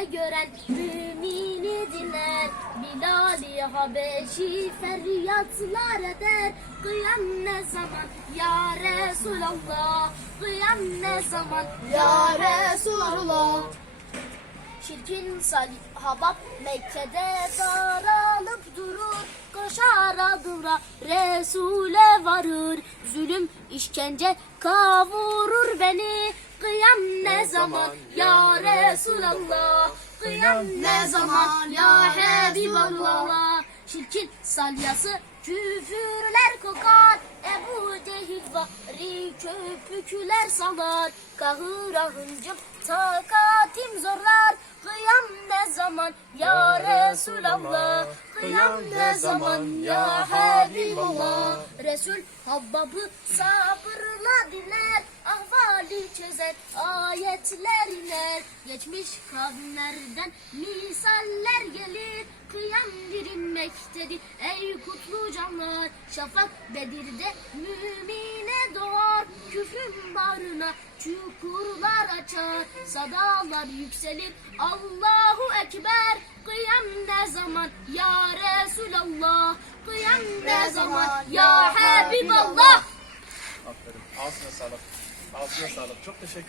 Rüyasında gören mümini dinler. Bilal-i Habeşi feryatlar eder. Kıyam ne zaman ya Resulallah? Kıyam ne zaman ya Resulallah? Şirkin sahabap Mekke'de daralıp durur. Koşar dura Resul'e varır. Zulüm işkence kavurur beni ne zaman? Ya Resulallah. Kıyam ne zaman? Ya Habiballah Şirkin salyası küfürler kokar. Ebu Cehil vari köpükler salar. Kahır ahıncım takatim zorlar. Kıyam ne zaman? Ya Resulallah. Kıyam ne zaman? ya Habiballah Resul Habbabı Ahvali çözer ayetler iner Geçmiş kavimlerden misaller gelir. Kıyam dirilmektedir ey kutlu canlar. Şafak Bedir'de mümine doğar. Küfrün bağrına çukurlar açar. Sadalar yükselir Allahu Ekber. Kıyam ne zaman ya Resulallah? Kıyam ne zaman ya Habiballah? Aferin. Ağzına sağlık. Ağzına sağlık. Çok teşekkür